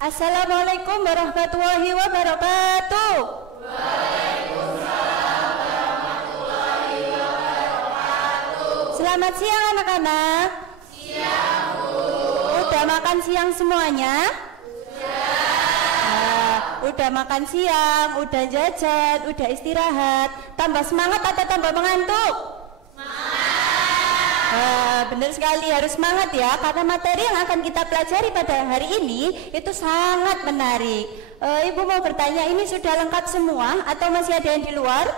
Assalamualaikum warahmatullahi wabarakatuh. Waalaikumsalam warahmatullahi wabarakatuh. Selamat siang anak-anak. Siang, Bu. Udah makan siang semuanya? Udah makan siang, udah jajan, udah istirahat. Tambah semangat atau tambah mengantuk? Benar sekali, harus semangat ya, karena materi yang akan kita pelajari pada hari ini itu sangat menarik. Ibu mau bertanya, ini sudah lengkap semua atau masih ada yang di luar?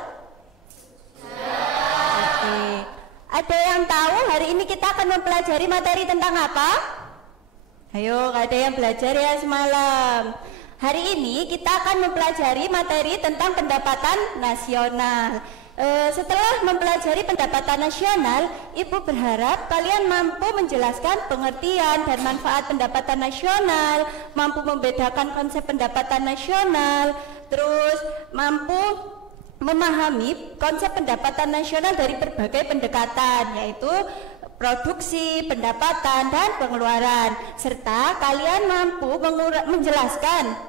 Oke. Ada yang tahu hari ini kita akan mempelajari materi tentang apa? Ayo, ada yang belajar ya semalam. Hari ini kita akan mempelajari materi tentang pendapatan nasional. Setelah mempelajari pendapatan nasional, Ibu berharap kalian mampu menjelaskan pengertian dan manfaat pendapatan nasional, mampu membedakan konsep pendapatan nasional, terus mampu memahami konsep pendapatan nasional dari berbagai pendekatan, yaitu produksi, pendapatan, dan pengeluaran, serta kalian mampu menjelaskan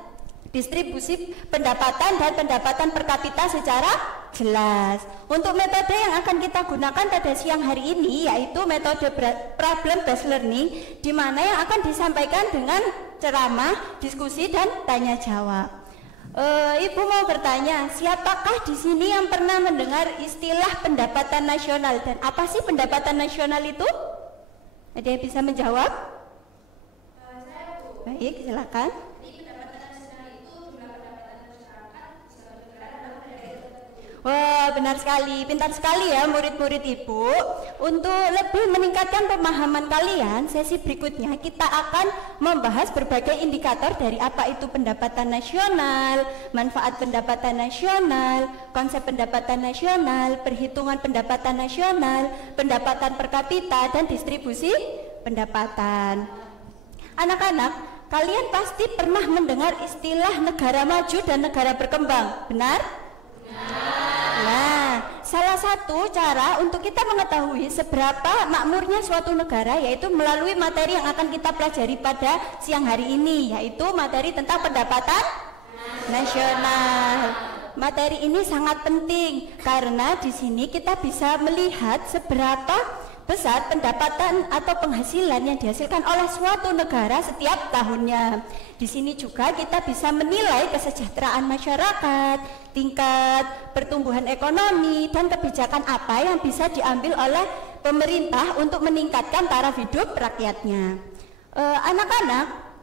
distribusi pendapatan dan pendapatan per kapita secara jelas. Untuk metode yang akan kita gunakan pada siang hari ini yaitu metode problem based learning, di mana yang akan disampaikan dengan ceramah, diskusi, dan tanya jawab. Ibu mau bertanya, siapakah di sini yang pernah mendengar istilah pendapatan nasional, dan apa sih pendapatan nasional itu? Ada yang bisa menjawab? Saya, Bu. Baik, silakan. Wah, benar sekali, pintar sekali ya murid-murid Ibu. Untuk lebih meningkatkan pemahaman kalian, sesi berikutnya kita akan membahas berbagai indikator dari apa itu pendapatan nasional, manfaat pendapatan nasional, konsep pendapatan nasional, perhitungan pendapatan nasional, pendapatan per kapita, dan distribusi pendapatan. Anak-anak, kalian pasti pernah mendengar istilah negara maju dan negara berkembang, benar? Nah, salah satu cara untuk kita mengetahui seberapa makmurnya suatu negara yaitu melalui materi yang akan kita pelajari pada siang hari ini, yaitu materi tentang pendapatan nasional. Materi ini sangat penting karena di sini kita bisa melihat seberapa besar pendapatan atau penghasilan yang dihasilkan oleh suatu negara setiap tahunnya. Di sini juga kita bisa menilai kesejahteraan masyarakat, tingkat pertumbuhan ekonomi, dan kebijakan apa yang bisa diambil oleh pemerintah untuk meningkatkan taraf hidup rakyatnya. Anak-anak,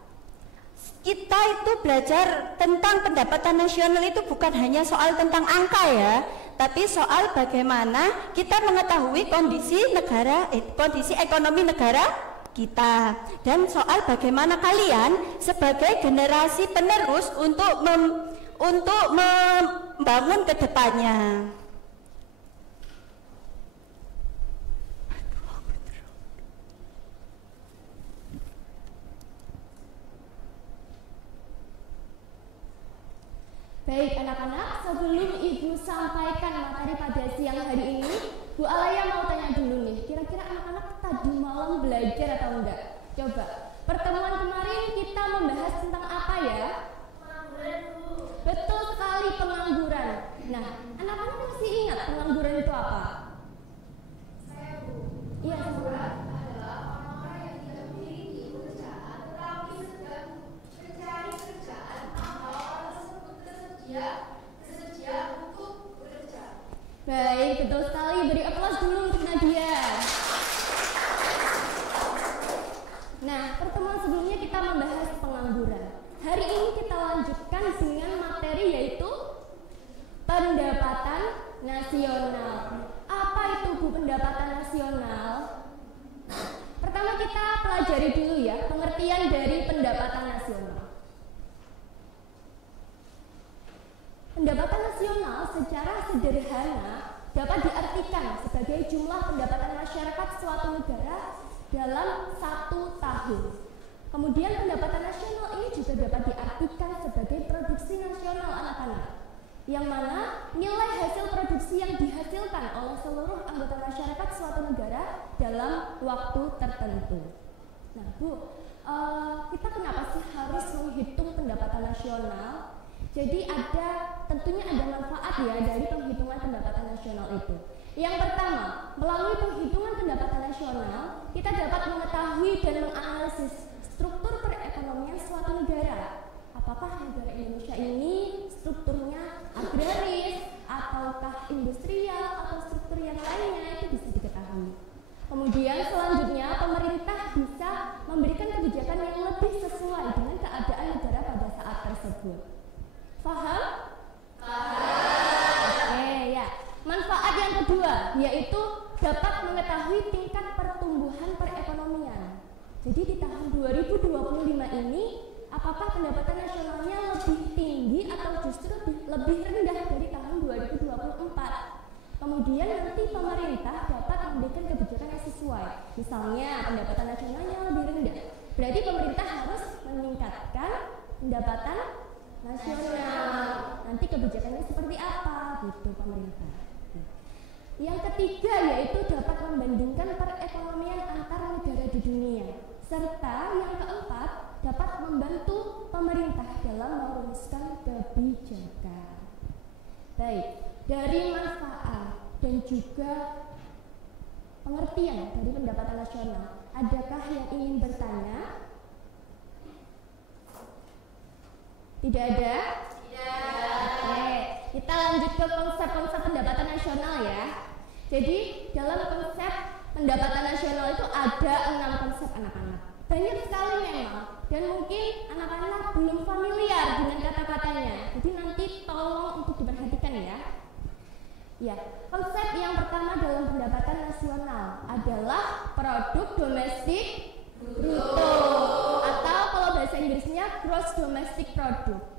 kita itu belajar tentang pendapatan nasional itu bukan hanya soal tentang angka ya, tapi soal bagaimana kita mengetahui kondisi negara, kondisi ekonomi negara kita, dan soal bagaimana kalian sebagai generasi penerus untuk membangun ke depannya. Baik anak-anak, sebelum Ibu sampaikan materi pada siang hari ini, Bu Alaya mau tanya dulu nih, kira-kira anak-anak tadi malam belajar atau enggak? Coba, pertemuan kemarin kita membahas tentang apa ya? Pengangguran, Bu. Betul sekali, pengangguran. Nah, anak-anak masih ingat pengangguran itu apa? Saya, Bu. Iya, Pengangguran adalah orang-orang yang tidak memiliki pekerjaan tetapi sedang mencari pekerjaan atau orang tersebut tersedia untuk bekerja. Baik, betul sekali. Beri aplaus dulu untuk Nadia. Nah, pertemuan sebelumnya kita membahas pengangguran. Hari ini kita lanjutkan dengan materi yaitu pendapatan nasional. Apa itu Bu pendapatan nasional? Pertama kita pelajari dulu ya pengertian dari pendapatan nasional. Pendapatan nasional secara sederhana dapat diartikan sebagai jumlah pendapatan masyarakat suatu negara dalam satu tahun. Kemudian pendapatan nasional ini juga dapat diartikan sebagai produksi nasional anak-anak, yang mana nilai hasil produksi yang dihasilkan oleh seluruh anggota masyarakat suatu negara dalam waktu tertentu. Nah, Bu, kita kenapa sih harus menghitung pendapatan nasional? Jadi tentunya ada manfaat ya dari penghitungan pendapatan nasional itu. Yang pertama, melalui penghitungan pendapatan nasional, kita dapat mengetahui dan menganalisis struktur perekonomian suatu negara. Apakah negara Indonesia ini strukturnya agraris, ataukah industrial, atau struktur yang lainnya, itu bisa diketahui. Kemudian selanjutnya, pemerintah bisa memberikan kebijakan yang lebih sesuai dengan keadaan negara pada saat tersebut. Paham? Oke, ya. Manfaat yang kedua yaitu dapat mengetahui tingkat pertumbuhan perekonomian. Jadi di tahun 2025 ini apakah pendapatan nasionalnya lebih tinggi atau justru lebih rendah dari tahun 2024? Kemudian nanti pemerintah dapat memberikan kebijakan yang sesuai. Misalnya pendapatan nasionalnya lebih rendah, berarti pemerintah harus meningkatkan pendapatan nasional. Nanti kebijakannya seperti apa gitu pemerintah. Yang ketiga yaitu dapat membandingkan perekonomian antar negara di dunia. Serta yang keempat dapat membantu pemerintah dalam merumuskan kebijakan. Baik, dari manfaat dan juga pengertian dari pendapatan nasional, adakah yang ingin bertanya? Tidak ada? Tidak. Oke, kita lanjut ke konsep-konsep pendapatan nasional ya. Jadi dalam konsep pendapatan nasional itu ada 6 konsep anak-anak. Banyak sekali memang, dan mungkin anak-anak belum familiar dengan kata-katanya. Jadi nanti tolong untuk diperhatikan ya. Ya, konsep yang pertama dalam pendapatan nasional adalah produk domestik bruto, atau kalau bahasa Inggrisnya gross domestic product.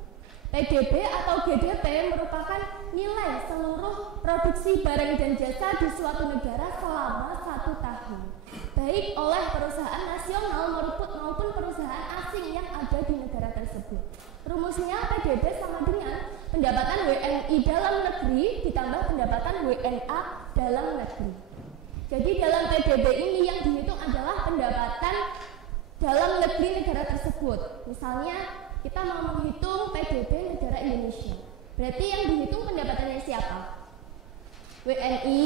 PDB atau GDP merupakan nilai seluruh produksi barang dan jasa di suatu negara selama 1 tahun, baik oleh perusahaan nasional maupun perusahaan asing yang ada di negara tersebut. Rumusnya PDB sama dengan pendapatan WNI dalam negeri ditambah pendapatan WNA dalam negeri. Jadi dalam PDB ini yang dihitung adalah pendapatan dalam negeri negara tersebut. Misalnya kita mau menghitung PDB negara Indonesia, berarti yang dihitung pendapatannya siapa? WNI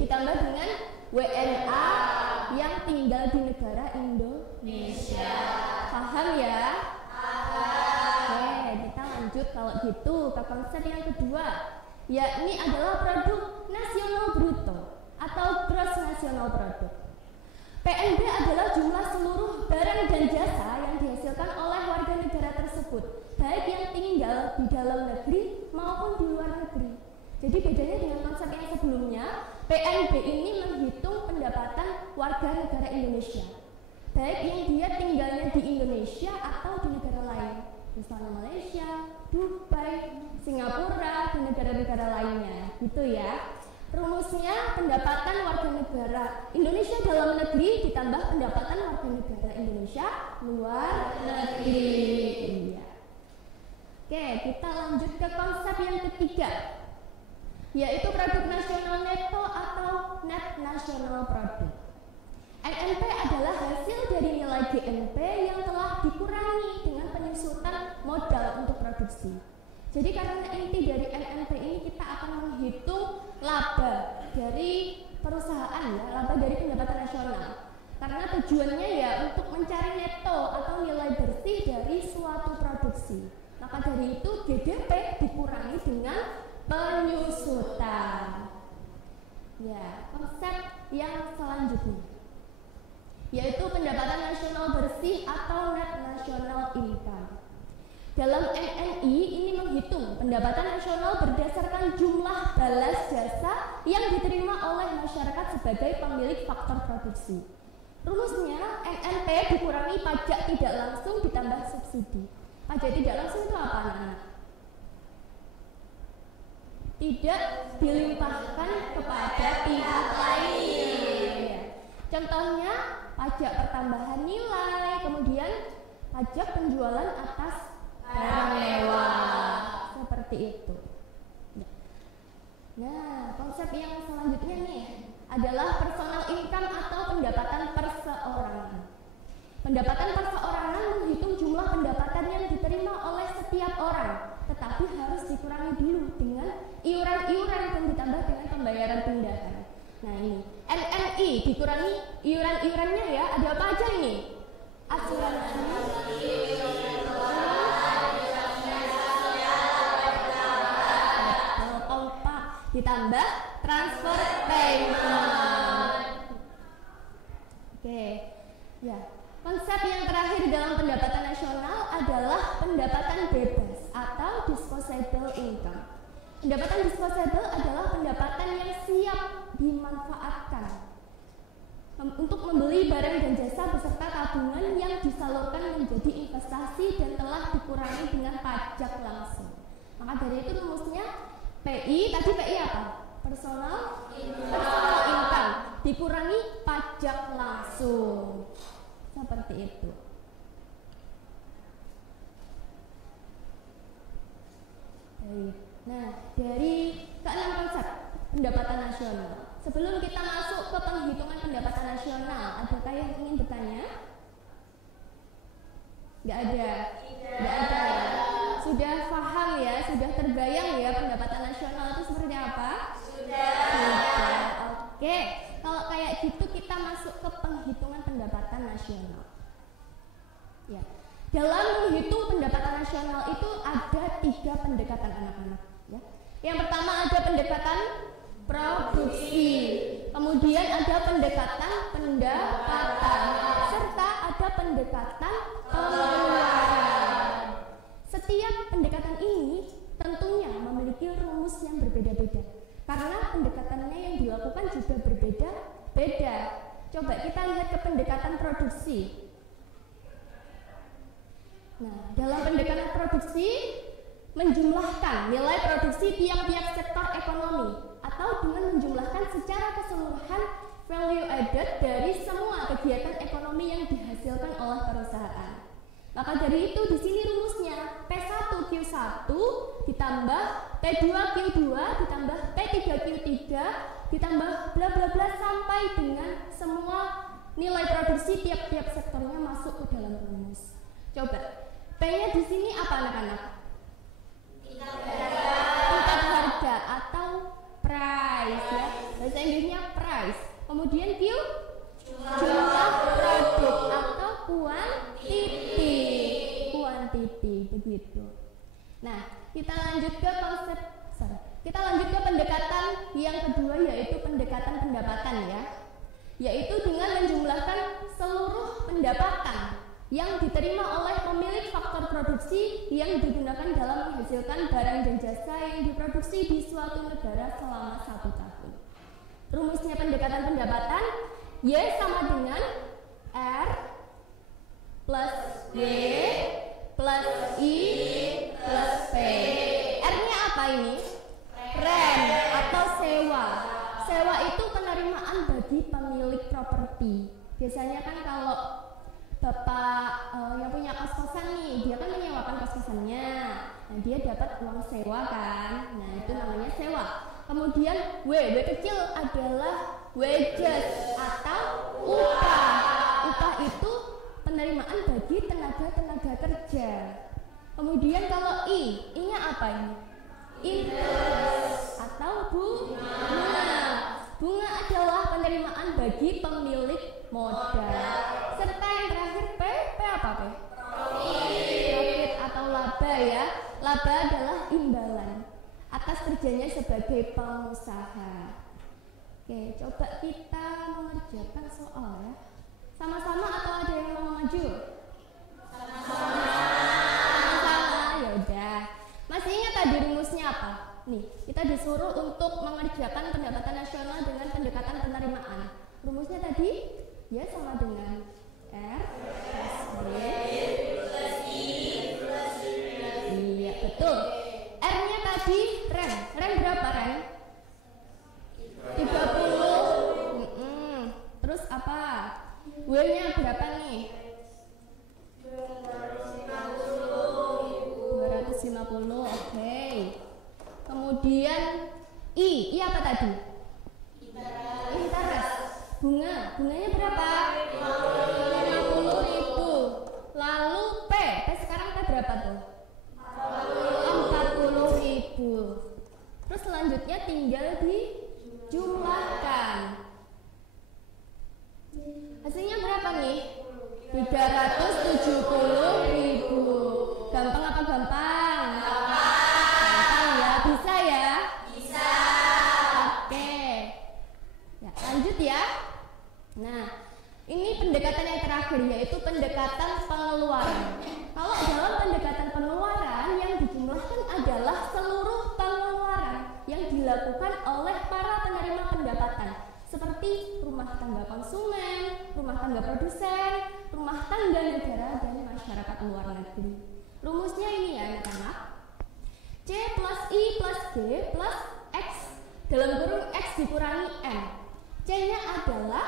ditambah dengan WNA yang tinggal di negara Indonesia. Paham ya? Paham. Oke, kita lanjut kalau gitu ke konsep yang kedua, yakni adalah produk nasional bruto atau gross national product. PNB adalah jumlah seluruh barang dan jasa yang dihasilkan oleh warga negara tersebut, baik yang tinggal di dalam negeri maupun di luar negeri. Jadi bedanya dengan konsep yang sebelumnya, PNB ini menghitung pendapatan warga negara Indonesia, baik yang dia tinggalnya di Indonesia atau di negara lain, misalnya Malaysia, Dubai, Singapura, dan negara-negara lainnya, gitu ya. Rumusnya pendapatan warga negara Indonesia dalam negeri ditambah pendapatan warga negara Indonesia luar negeri. Iya. Oke, kita lanjut ke konsep yang ketiga, yaitu produk nasional neto atau net national product. NNP adalah hasil dari nilai GNP yang telah dikurangi dengan penyusutan modal untuk produksi. Jadi karena inti dari NNP ini kita akan menghitung laba dari perusahaan ya, laba dari pendapatan nasional. Karena tujuannya ya untuk mencari neto atau nilai bersih dari suatu produksi. Maka dari itu GDP dikurangi dengan penyusutan. Ya, konsep yang selanjutnya yaitu pendapatan nasional bersih atau net national income. Dalam NNI ini menghitung pendapatan nasional berdasarkan jumlah balas jasa yang diterima oleh masyarakat sebagai pemilik faktor produksi. Rumusnya NNP dikurangi pajak tidak langsung ditambah subsidi. Pajak tidak langsung itu apa anak-anak? Tidak dilimpahkan kepada pihak lain. Contohnya pajak pertambahan nilai, kemudian pajak penjualan atas barang mewah, seperti itu. Nah, konsep yang selanjutnya nih adalah personal income atau pendapatan perseorangan. Pendapatan perseorangan menghitung jumlah pendapatan yang diterima oleh setiap orang, tetapi harus dikurangi dulu dengan iuran-iuran dan ditambah dengan pembayaran tunjangan. Nah ini, NNI dikurangi iuran-iurannya ya, ada apa aja ini? Asuransi, kompak, ditambah transfer payment. Oke, ya. Konsep yang terakhir dalam pendapatan nasional adalah pendapatan bebas atau disposable income. Pendapatan disposable adalah pendapatan yang siap dimanfaatkan untuk membeli barang dan jasa beserta tabungan yang disalurkan menjadi investasi dan telah dikurangi dengan pajak langsung. Maka dari itu rumusnya PI, tadi PI apa? Personal income dikurangi pajak langsung. Seperti itu. Nah, dari keenam konsep pendapatan nasional. Sebelum kita masuk ke penghitungan pendapatan nasional, adakah yang ingin bertanya? Nggak ada? Nggak ada ya? Sudah paham ya? Sudah terbayang ya pendapatan nasional itu seperti apa? Sudah. Oke. Kalau kayak gitu kita masuk ke penghitungan pendapatan nasional. Ya. Dalam menghitung pendapatan nasional itu ada 3 pendekatan anak-anak. Ya. Yang pertama ada pendekatan produksi, kemudian ada pendekatan pendapatan, serta ada pendekatan pengeluaran. Setiap pendekatan ini tentunya memiliki rumus yang berbeda-beda. Karena pendekatannya yang dilakukan juga berbeda-beda. Coba kita lihat ke pendekatan produksi. Nah, dalam pendekatan produksi menjumlahkan nilai produksi tiap-tiap sektor ekonomi atau dengan menjumlahkan secara keseluruhan value added dari semua kegiatan ekonomi yang dihasilkan oleh perusahaan. Maka dari itu di sini rumusnya P1Q1 ditambah P2Q2 ditambah P3Q3 ditambah bla bla bla sampai dengan semua nilai produksi tiap-tiap sektornya masuk ke dalam rumus. Coba P-nya di sini apa anak-anak? Tingkat harga atau price ya. Bahasa Inggrisnya price. Kemudian Q jumlah produk atau kuantiti begitu. Nah, kita lanjut ke pendekatan yang kedua yaitu pendekatan pendapatan ya. Yaitu dengan menjumlahkan seluruh pendapatan yang diterima oleh pemilik faktor produksi yang digunakan dalam menghasilkan barang dan jasa yang diproduksi di suatu negara selama 1 tahun. Rumusnya pendekatan pendapatan Y sama dengan R plus W plus I plus P. R-nya apa ini? Rent atau sewa. Sewa itu penerimaan bagi pemilik properti. Biasanya kan kalau bapak yang punya kos-kosan nih, dia kan menyewakan kos-kosannya. Nah, dia dapat uang sewa kan. Nah, itu namanya sewa. Kemudian W kecil adalah wages atau upah. Upah itu penerimaan bagi tenaga kerja. Kemudian kalau I-nya apa ini? Interest atau bunga. Bunga adalah penerimaan bagi pemilik modal. Serta yang terakhir P apa P? Profit atau laba ya. Laba adalah imbalan atas kerjanya sebagai pengusaha. Oke, coba kita mengerjakan soal ya. Sama-sama atau ada yang mau maju? Sama-sama. Ya udah. Masih ingat tadi rumusnya apa? Nih, kita disuruh untuk mengerjakan pendapatan nasional dengan pendekatan penerimaan. Rumusnya tadi ya sama dengan R plus B plus I plus I. Iya, betul. R-nya tadi rent. Rent berapa rent? 30. Terus apa? W-nya berapa nih? 250. Oke. Kemudian I apa tadi? Interest. Bunganya berapa? 50.000. 370.000. Gampang apa gampang? Gampang ya, bisa ya? Bisa. Oke. Ya, lanjut ya. Nah, ini pendekatan yang terakhir yaitu pendekatan pengeluaran. Kalau dalam pendekatan pengeluaran yang dijumlahkan adalah seluruh pengeluaran yang dilakukan oleh para penerima pendapatan, seperti rumah tangga konsumen, rumah tangga produsen, rumah tangga negara, dan masyarakat luar negeri. Rumusnya ini ya anak-anak. C plus I plus G plus X dalam kurung X dikurangi M. C-nya adalah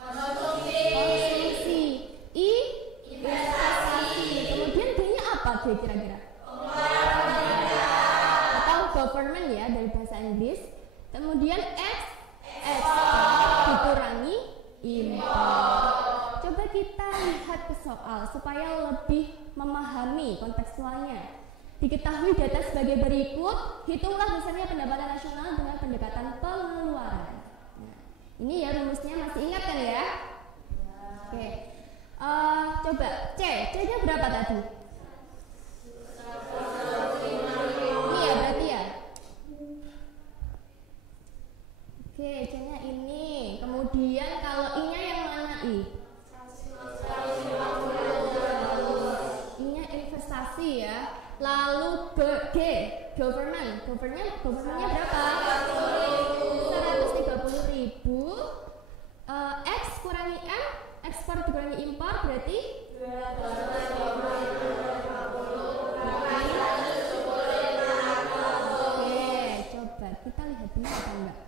konsumsi, I investasi, kemudian D-nya apa G kira-kira? Atau government ya dari bahasa Inggris. Kemudian X dikurangi impor. Coba kita lihat ke soal supaya lebih memahami kontekstualnya. Diketahui data sebagai berikut, hitunglah besarnya pendapatan nasional dengan pendekatan pengeluaran. Nah, ini ya rumusnya masih ingat kan ya? Oke. Coba C-nya berapa tadi? Ini ya berarti ya? Oke, C-nya ini. Kemudian kalau I-nya yang mana I? I-nya investasi ya. Lalu G, government-nya berapa? 130.000. X kurangi M, ekspor dikurangi impor berarti? Oke, coba kita lihat benar atau enggak?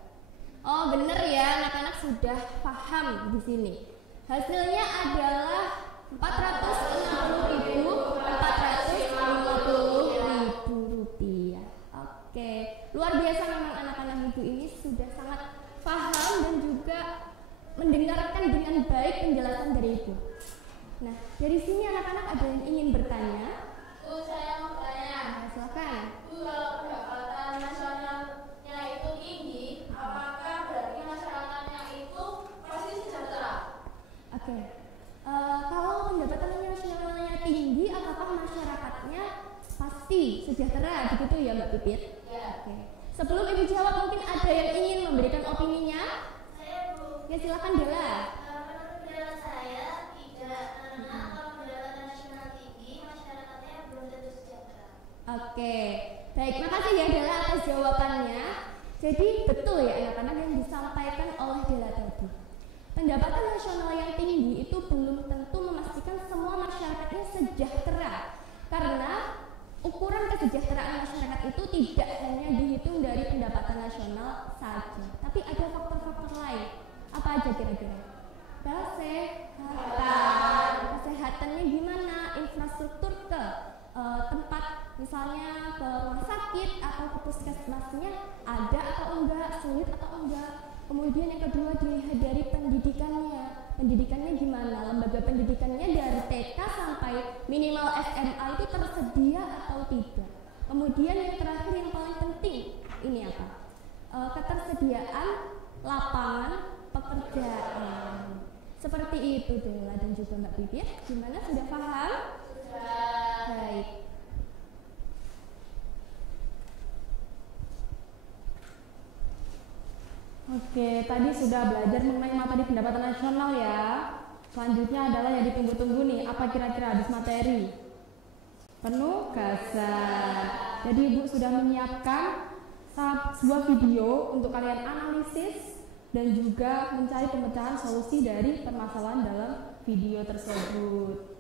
Oh bener ya, anak-anak sudah paham di sini. Hasilnya adalah 460.450.000 rupiah. Oke, luar biasa memang anak-anak ibu ini sudah sangat paham dan juga mendengarkan dengan baik penjelasan dari ibu. Nah, dari sini anak-anak ada yang ingin bertanya? Bu, saya mau tanya. Nah, silakan. Bu, kalau pendapatan nasionalnya itu tinggi, apakah berarti masyarakatnya itu pasti sejahtera? Oke. Kalau pendapatan nasionalnya tinggi, apakah masyarakatnya pasti sejahtera? Begitu ya Mbak Pipit? Ya. Oke. Sebelum ibu jawab, mungkin ada yang ingin memberikan opininya? Saya Bu. Ya silakan Dela. Menurut pendapat saya tidak, karena kalau pendapatan nasional tinggi, masyarakatnya belum tentu sejahtera. Oke, baik, makasih ya Dela atas jawabannya. Jadi betul ya anak-anak yang disampaikan oleh Dela tadi. Pendapatan nasional yang tinggi itu belum tentu memastikan semua masyarakatnya sejahtera. Karena ukuran kesejahteraan masyarakat itu tidak hanya dihitung dari pendapatan nasional saja, tapi ada faktor-faktor lain. Apa aja kira-kira? Kesehatannya gimana? Infrastruktur ke tempat misalnya ke rumah sakit atau ke puskesmasnya ada atau enggak, sulit atau enggak. Kemudian yang kedua dilihat dari pendidikannya. Pendidikannya gimana? Lembaga pendidikannya dari TK sampai minimal SMA itu tersedia atau tidak. Kemudian yang terakhir yang paling penting ini apa? Ketersediaan lapangan pekerjaan. Seperti itu Dela dan juga Mbak Pipit. Gimana, sudah paham? Sudah. Baik. Oke, tadi sudah belajar mengenai materi pendapatan nasional ya. Selanjutnya adalah yang ditunggu-tunggu nih, apa kira-kira habis materi? Penugasan. Jadi Ibu sudah menyiapkan sebuah video untuk kalian analisis dan juga mencari pemecahan solusi dari permasalahan dalam video tersebut.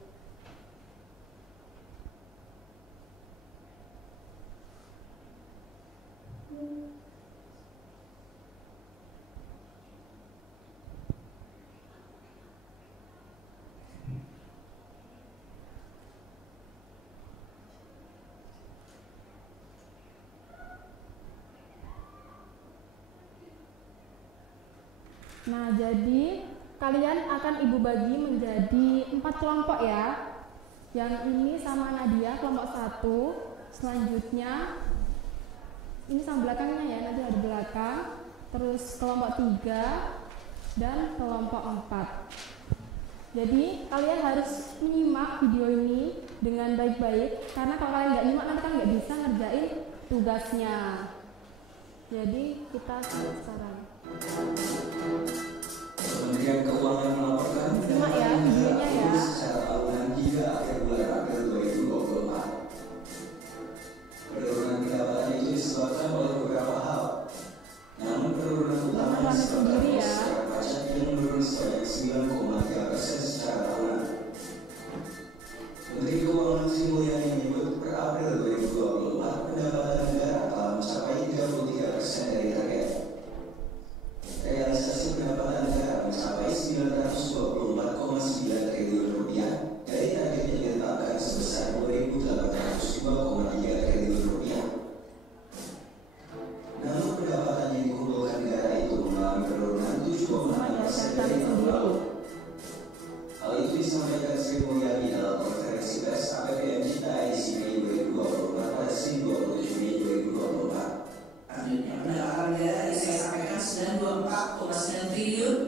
Nah, jadi kalian akan Ibu bagi menjadi 4 kelompok ya. Yang ini sama Nadia, kelompok 1. Selanjutnya ini sama belakangnya ya, Nadia di belakang. Terus kelompok 3 dan kelompok 4. Jadi kalian harus menyimak video ini dengan baik-baik, karena kalau kalian nggak nyimak nanti kan nggak bisa ngerjain tugasnya. Jadi kita simak sekarang. Kementerian Keuangan melaporkan Simak ya videonya ya. secara tahunan hingga akhir bulan April 2024. Penurunan pendapatan itu disebabkan oleh beberapa hal. Namun penurunan utamanya disebabkan oleh secara pajak yang menurun sebanyak 9,3% secara tahunan. Menteri Keuangan Sri Mulyani menyebut per April 2024 pendapatan negara telah mencapai 33% dari target. Realisasi pendapatan negara mencapai 924,9 triliun rupiah dari target yang ditetapkan sebesar 2.802,3 triliun rupiah. Namun pendapatan yang dikumpulkan negara itu mengalami penurunan 7,6% dari tahun lalu. Hal itu disampaikan Sri Mulyani dalam konferensi pers APBN Cita edisi Mei 2024 pada Senin 27 Mei 2024. Selanjutnya, pendapatan negara tadi saya sampaikan 94,9 triliun,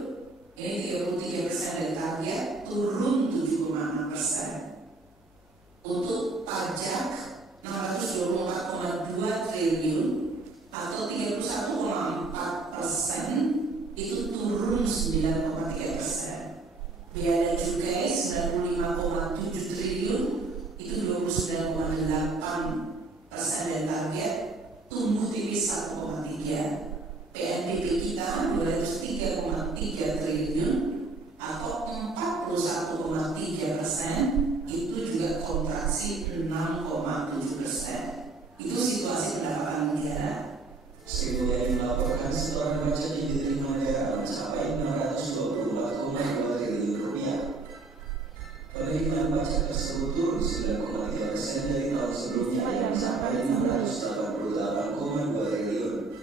ini 33% dari target, turun 7,6%. Untuk pajak 624,2 triliun atau 31,4%, itu turun 9,3%. Biaya cukai 95,7 triliun, itu 29,8% dari target, tumbuh tipis 1,3. PNBP kita 203,3 triliun atau 41,3%, itu juga kontraksi 6,7%. Itu situasi pendapatan negara. Sri Mulyani melaporkan setoran pajak yang diterima negara mencapai 624,2 triliun rupiah. Penerimaan pajak tersebut turun 9,3% dari tahun sebelumnya yang mencapai 688,2 triliun.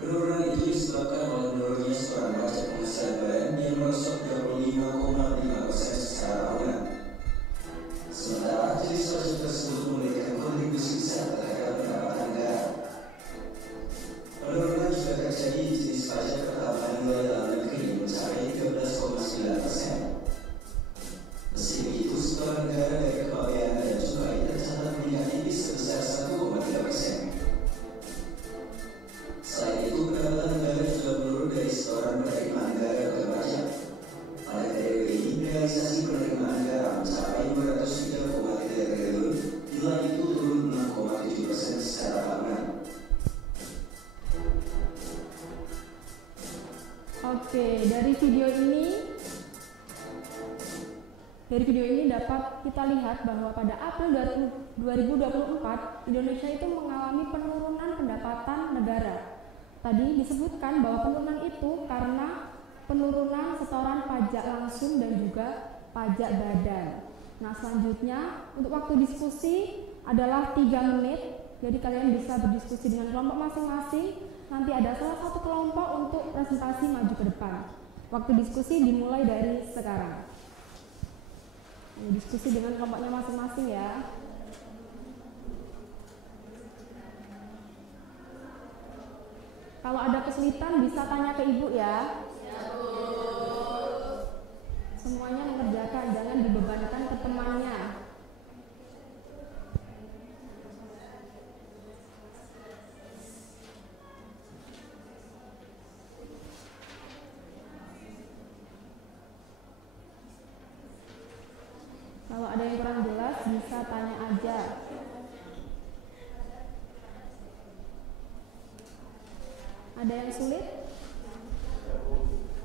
Penurunan itu disebabkan oleh menurunnya setoran pajak penghasilan badan yang merosot 25,5% secara tahunan. Sementara jenis pajak tersebut memberikan kontribusi besar terhadap pendapatan negara. Penurunan juga terjadi di jenis pajak pertambahan nilai dalam negeri yang mencapai 13,9%. Meski begitu, setoran negara dari kepabeanan dan cukai tercatat meningkat tipis sebesar 1,3%. Selain itu, pendapatan negara juga menurun dari setoran penerimaan negara ke pajak. Pada periode ini, realisasi penerimaan negara mencapai 203,3 triliun, nilai itu turun 6,7% secara tahunan. Oke, dari video ini dapat kita lihat bahwa pada April 2024 Indonesia itu mengalami penurunan pendapatan negara. Tadi disebutkan bahwa penurunan itu karena penurunan setoran pajak langsung dan juga pajak badan. Nah, selanjutnya untuk waktu diskusi adalah 3 menit. Jadi kalian bisa berdiskusi dengan kelompok masing-masing. Nanti ada salah satu kelompok untuk presentasi maju ke depan. Waktu diskusi dimulai dari sekarang. Diskusi dengan kelompoknya masing-masing ya. Kalau ada kesulitan bisa tanya ke ibu ya. Semuanya mengerjakan, jangan dibebankan ke temannya. Kalau ada yang kurang jelas bisa tanya aja. Ada yang sulit?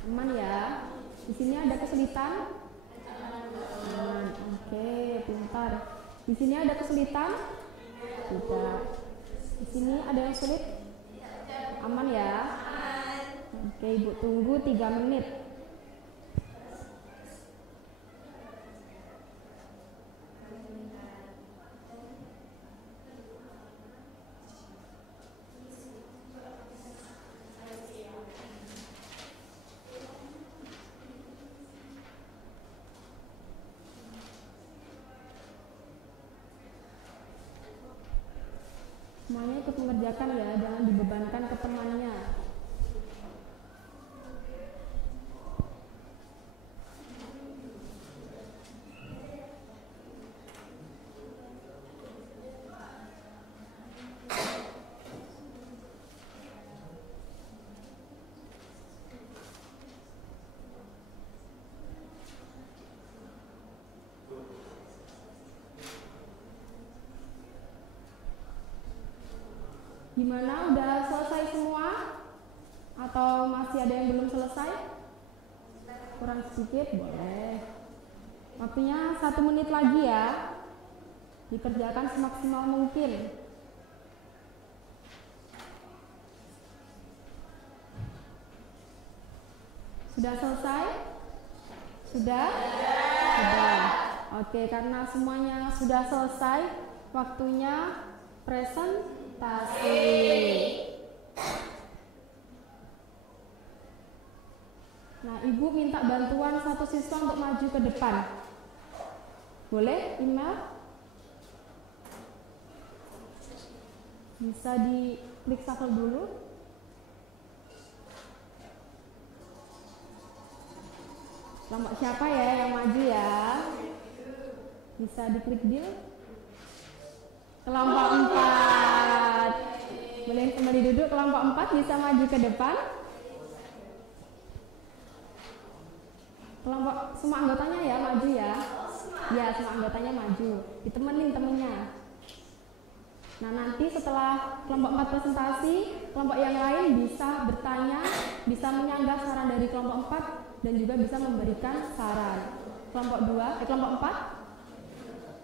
Aman ya. Di sini ada kesulitan? Aman. Oke, pintar. Di sini ada kesulitan? Tidak. Di sini ada yang sulit? Aman ya? Oke, Ibu tunggu 3 menit. Semuanya ikut mengerjakan ya, jangan dibebankan ke temannya. Gimana, udah selesai semua? Atau masih ada yang belum selesai? Kurang sedikit? Boleh. Waktunya 1 menit lagi ya. Dikerjakan semaksimal mungkin. Sudah selesai? Sudah? Sudah. Oke, karena semuanya sudah selesai, waktunya presentasi. Nah, Ibu minta bantuan satu siswa untuk maju ke depan. Boleh, email? Bisa diklik shuffle dulu. Kelompok siapa ya yang maju ya? Bisa diklik deal. Kelompok 4. Boleh kembali duduk, kelompok 4 bisa maju ke depan. Kelompok semua anggotanya ya maju ya. Ya, semua anggotanya maju. Ditemenin temennya. Nah, nanti setelah kelompok 4 presentasi, kelompok yang lain bisa bertanya, bisa menyanggah saran dari kelompok 4 dan juga bisa memberikan saran. Kelompok 4.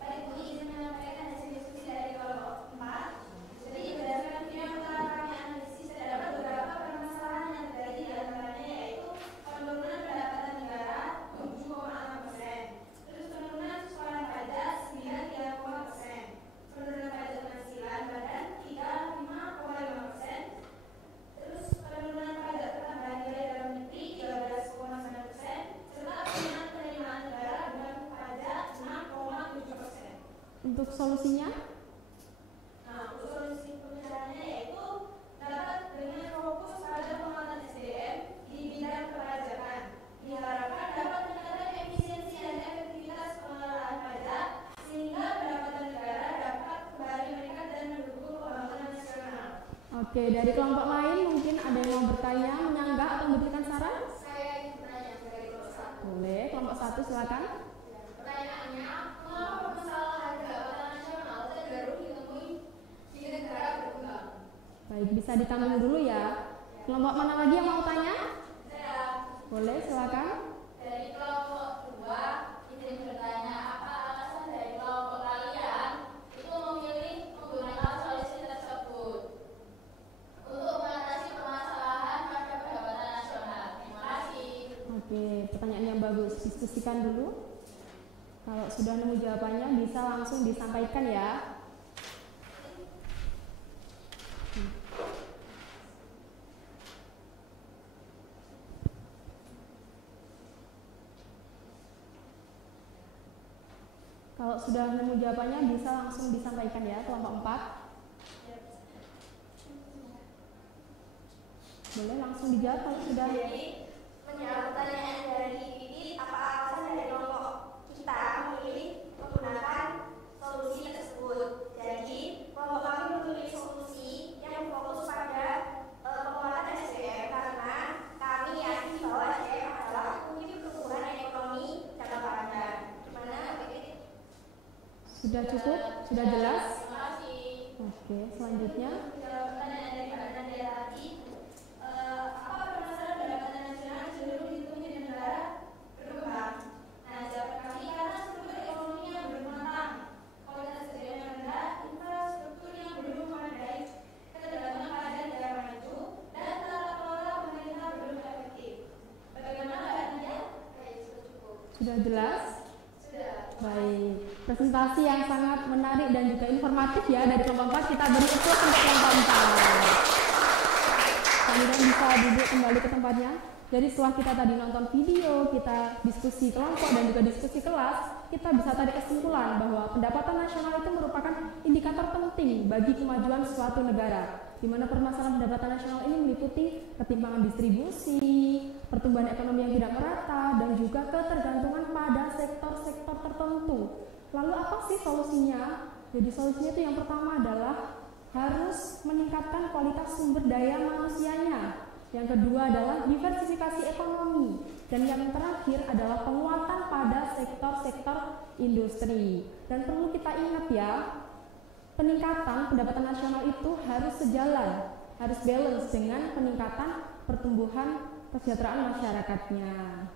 Baik, Bu, izin menyampaikan hasil diskusi dari kelompok 4. Jadi berdasarkan video pertanyaan diskusi terdapat beberapa permasalahan yang terjadi di antaranya yaitu penurunan pendapatan negara 7,6%, terus penurunan suara pajak 93,%, penurunan pajak penghasilan badan 35,5%, terus penurunan pajak tambahan nilai dalam negeri 13,9%, serta penurunan penerimaan negara dengan pajak 6,7%. Untuk solusinya? Nah, untuk solusi pembicaranya yaitu dapat dengan fokus pada penguatan SDM di bidang perpajakan. Diharapkan dapat meningkatkan efisiensi dan efektivitas pengelolaan pajak sehingga pendapatan negara dapat kembali meningkat dan mendukung pembangunan nasional. Oke, dari kelompok lain mungkin ada yang mau bertanya, menyanggah atau memberikan saran? Saya ingin bertanya dari kelompok 1. Boleh, kelompok 1 silakan. Pertanyaannya, mengapa permasalahan pendapatan nasional cenderung ditemui di negara berkembang? Baik, bisa ditanggung dulu ya. Kelompok mana lagi yang mau tanya? Saya Boleh, silakan. dari kelompok 2 izin bertanya, apa alasan dari kelompok kalian itu memilih menggunakan solusi tersebut untuk mengatasi permasalahan pada pendapatan nasional? Terima kasih. Oke, pertanyaan yang bagus. Diskusikan dulu. Kalau sudah nemu jawabannya bisa langsung disampaikan ya. Kalau sudah nemu jawabannya bisa langsung disampaikan ya, kelompok 4. Boleh langsung dijawab kalau sudah. Jadi, menjawab pertanyaan dari Vivi, apa alasan dari kelompok kita memilih menggunakan solusi tersebut? Jadi, kelompok kami memilih solusi yang fokus pada penguatan SDM karena kami yakin bahwa SDM adalah kunci pertumbuhan ekonomi jangka panjang. Gimana, Vivi? Sudah cukup? Sudah jelas? Terima kasih. Oke, selanjutnya. Pertanyaan dari Mbak Nadia tadi, apa permasalahan pendapatan nasional cenderung ditemui di negara berkembang? Nah, jawaban kami karena struktur ekonomi yang belum matang, kualitas SDM yang rendah, infrastruktur yang belum memadai, ketergantungan pada negara maju, dan tata kelola pemerintah belum efektif. Bagaimana Mbak Nadia? Baik, sudah cukup. Sudah jelas? Sudah. Baik, presentasi yang sangat menarik dan juga informatif ya dari kelompok 4. Kita beri applause untuk kelompok 4. Kemudian bisa duduk kembali ke tempatnya. Jadi setelah kita tadi nonton video, kita diskusi kelompok dan juga diskusi kelas, kita bisa tarik kesimpulan bahwa pendapatan nasional itu merupakan indikator penting bagi kemajuan suatu negara, di mana permasalahan pendapatan nasional ini meliputi ketimpangan distribusi, pertumbuhan ekonomi yang tidak merata, dan juga ketergantungan pada sektor-sektor tertentu. Lalu apa sih solusinya? Jadi solusinya itu yang pertama adalah harus meningkatkan kualitas sumber daya manusianya. Yang kedua adalah diversifikasi ekonomi. Dan yang terakhir adalah penguatan pada sektor-sektor industri. Dan perlu kita ingat ya, peningkatan pendapatan nasional itu harus sejalan, harus balance dengan peningkatan pertumbuhan kesejahteraan masyarakatnya.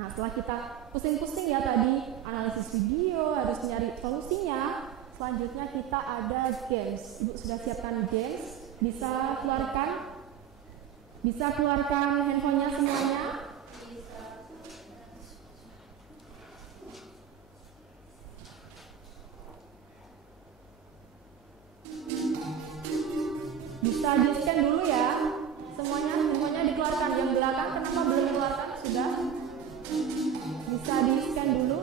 Nah, setelah kita pusing-pusing ya tadi analisis video, harus nyari solusinya, selanjutnya kita ada games. Ibu sudah siapkan games, bisa keluarkan handphonenya semuanya. Bisa di-scan dulu ya, semuanya dikeluarkan. Yang belakang kenapa belum dikeluarkan? Sudah? Bisa di-scan dulu.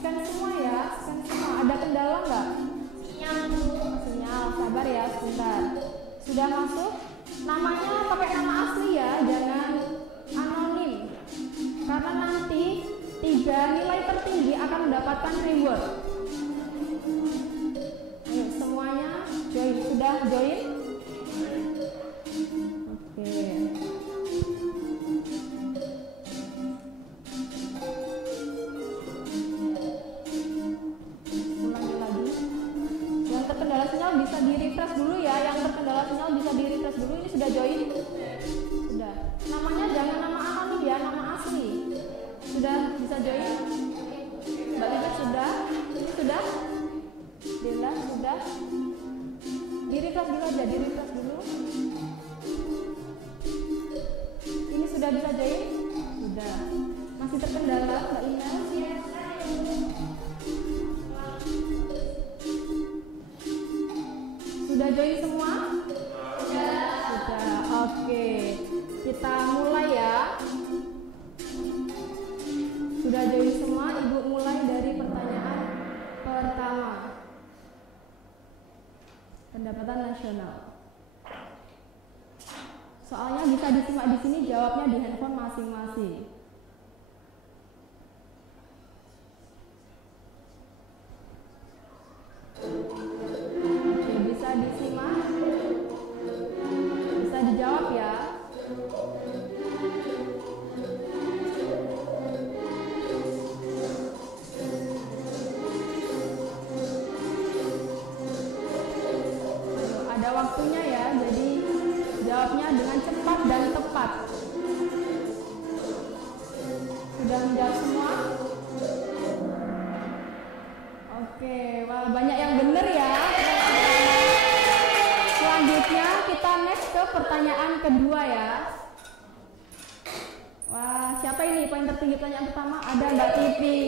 Scan semua ya, scan semua. Ada kendala nggak? Sinyal, sabar ya, sebentar. Sudah masuk? Namanya pakai nama asli ya, jangan anonim. Karena nanti 3 nilai tertinggi akan mendapatkan reward. Ayo semuanya join, sudah join? Oke. Ulangi lagi. Yang terkendala sinyal bisa di refresh dulu ya, yang terkendala sinyal bisa di refresh dulu. Ini sudah join? Sudah. Namanya jangan nama anonim ya, nama asli. Sudah bisa join? Mbak Bibit sudah? Ini sudah? Bella sudah? Di refresh dulu aja, di refresh dulu. Ini sudah bisa join? Sudah. Masih terkendala Mbak Ina? Sudah join semua? Sudah. Oke. Kita mulai ya. Sudah join semua? Ibu mulai dari pertanyaan pertama. Pendapatan nasional. Soalnya bisa disimak di sini, jawabnya di handphone masing-masing. Oke, bisa disimak, bisa dijawab ya. Ada waktunya ya, jadi jawabnya dengan cepat dan tepat. Sudah menjawab semua? Oke, wah banyak yang benar ya. Selanjutnya kita next ke pertanyaan kedua ya. Wah, siapa ini poin tertinggi pertanyaan pertama? Ada Mbak Tipi.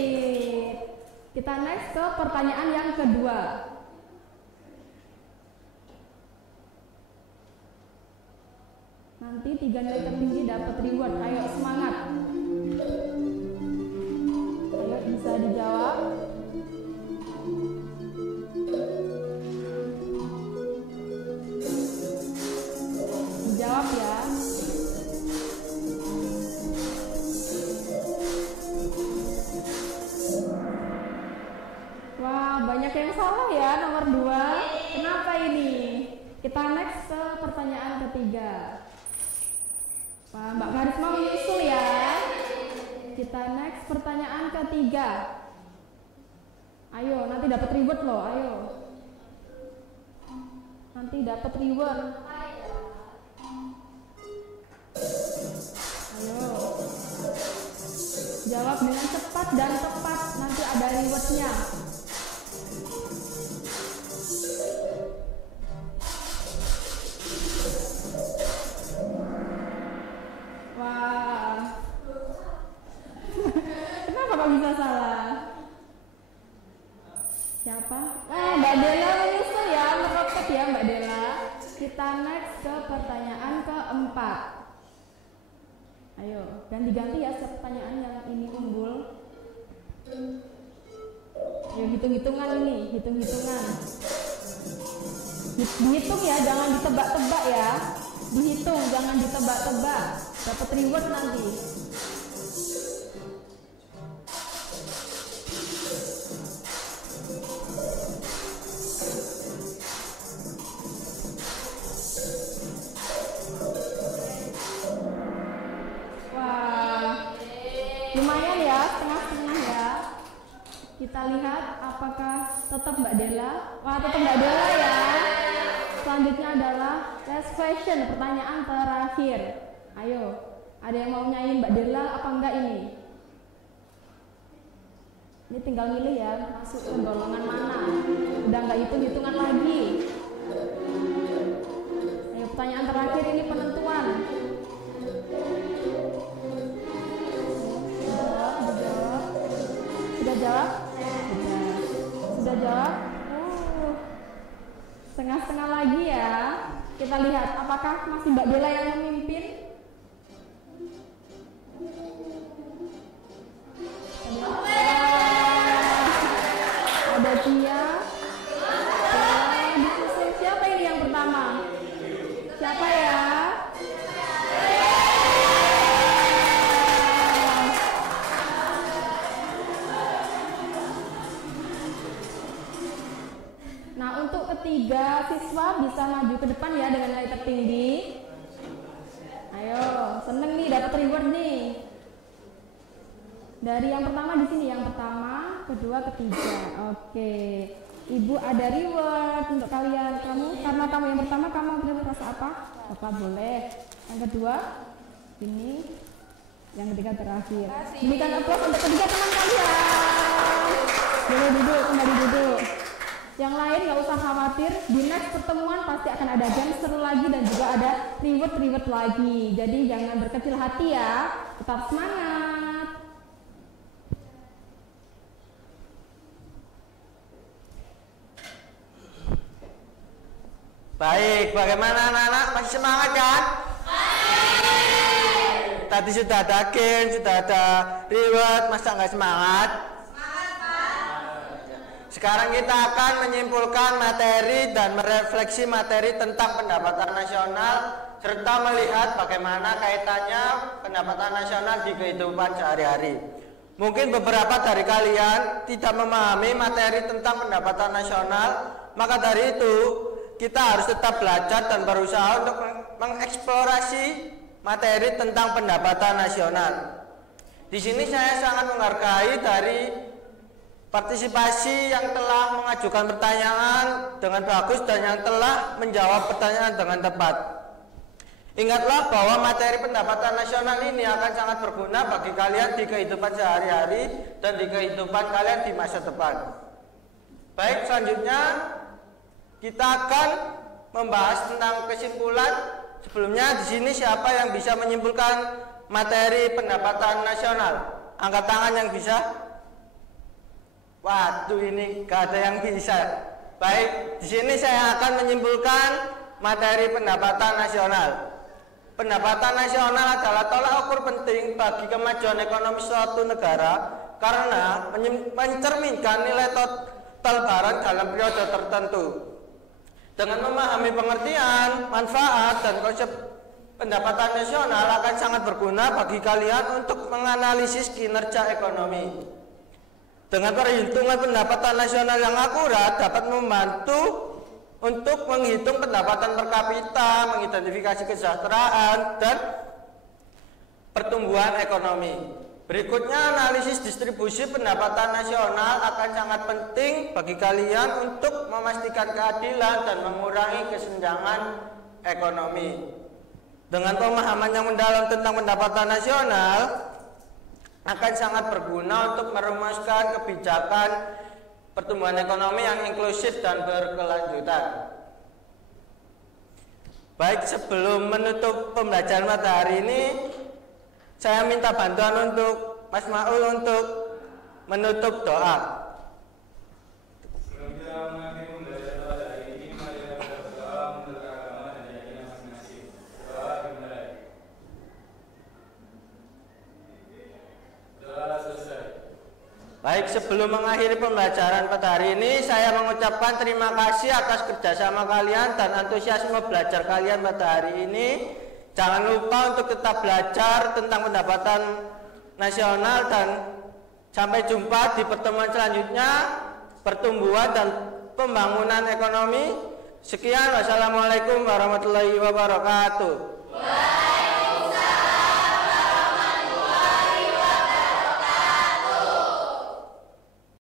Kita next ke pertanyaan yang kedua. Nanti 3 nilai tertinggi dapat reward. Ayo semangat. Ayo bisa dijawab. Dijawab ya. Wah, banyak yang salah ya nomor 2. Kenapa ini? Kita next ke pertanyaan ketiga. Wah, Mbak Karisma menyusul ya. Kita next pertanyaan ketiga. Ayo, nanti dapat reward loh, ayo. Nanti dapat reward. Ayo. Jawab dengan cepat dan tepat, nanti ada rewardnya. Wah. Kenapa kok bisa salah? Siapa? Mbak Dela menyusul ya, meroket ya Mbak Dela. Kita next ke pertanyaan keempat. Ayo, ganti-ganti ya pertanyaan yang ini unggul. Ayo hitung-hitungan ini, hitung-hitungan. Dihitung ya, jangan ditebak-tebak ya. Dihitung, jangan ditebak-tebak. Dapat reward nanti. Wah, lumayan ya, setengah-setengah ya. Kita lihat apakah tetap Mbak Della. Wah, tetap Mbak Della ya. Selanjutnya adalah last question, pertanyaan terakhir. Ayo, ada yang mau nyanyiin Mbak Della apa enggak ini? Ini tinggal milih ya, masuk ke golongan mana. Udah nggak hitung-hitungan lagi. Ayo, pertanyaan terakhir ini penentuan. Sudah jawab? Sudah jawab? Setengah-setengah lagi ya. Kita lihat apakah masih Mbak Della yang memimpin. Ada Tia. Siapa ini yang pertama? Siapa ya? Nah, untuk ketiga siswa bisa maju ke depan ya dengan nilai tertinggi. Ayo, seneng nih dapat reward nih. Dari yang pertama di sini, yang pertama, kedua, ketiga. Oke, Ibu ada reward untuk kalian. Karena kamu yang pertama, kamu merasa apa? Apa boleh? Yang kedua, ini. Yang ketiga terakhir. Berikan aplaus untuk ketiga teman kalian. Boleh duduk, kembali duduk. Yang lain nggak usah khawatir, di next pertemuan pasti akan ada game seru lagi dan juga ada reward lagi. Jadi jangan berkecil hati ya, tetap semangat. Baik, bagaimana anak-anak? Masih semangat kan? Baik. Tadi sudah ada game, sudah ada reward, masa nggak semangat? Sekarang kita akan menyimpulkan materi dan merefleksi materi tentang pendapatan nasional serta melihat bagaimana kaitannya pendapatan nasional di kehidupan sehari-hari. Mungkin beberapa dari kalian tidak memahami materi tentang pendapatan nasional, maka dari itu kita harus tetap belajar dan berusaha untuk mengeksplorasi materi tentang pendapatan nasional. Di sini saya sangat menghargai dari partisipasi yang telah mengajukan pertanyaan dengan bagus dan yang telah menjawab pertanyaan dengan tepat. Ingatlah bahwa materi pendapatan nasional ini akan sangat berguna bagi kalian di kehidupan sehari-hari dan di kehidupan kalian di masa depan. Baik, selanjutnya kita akan membahas tentang kesimpulan. Sebelumnya di sini siapa yang bisa menyimpulkan materi pendapatan nasional? Angkat tangan yang bisa. Waduh, ini gak ada yang bisa. Baik, di sini saya akan menyimpulkan materi pendapatan nasional. Pendapatan nasional adalah tolak ukur penting bagi kemajuan ekonomi suatu negara karena mencerminkan nilai total barang dalam periode tertentu. Dengan memahami pengertian, manfaat, dan konsep pendapatan nasional akan sangat berguna bagi kalian untuk menganalisis kinerja ekonomi. Dengan perhitungan pendapatan nasional yang akurat dapat membantu untuk menghitung pendapatan per kapita, mengidentifikasi kesejahteraan, dan pertumbuhan ekonomi. Berikutnya, analisis distribusi pendapatan nasional akan sangat penting bagi kalian untuk memastikan keadilan dan mengurangi kesenjangan ekonomi. Dengan pemahaman yang mendalam tentang pendapatan nasional akan sangat berguna untuk merumuskan kebijakan pertumbuhan ekonomi yang inklusif dan berkelanjutan. Baik, sebelum menutup pembelajaran pada hari ini, saya minta bantuan untuk Mas Maul untuk menutup doa. Baik, sebelum mengakhiri pembelajaran pada hari ini, saya mengucapkan terima kasih atas kerjasama kalian dan antusiasme belajar kalian pada hari ini. Jangan lupa untuk tetap belajar tentang pendapatan nasional dan sampai jumpa di pertemuan selanjutnya, pertumbuhan dan pembangunan ekonomi. Sekian, wassalamualaikum warahmatullahi wabarakatuh.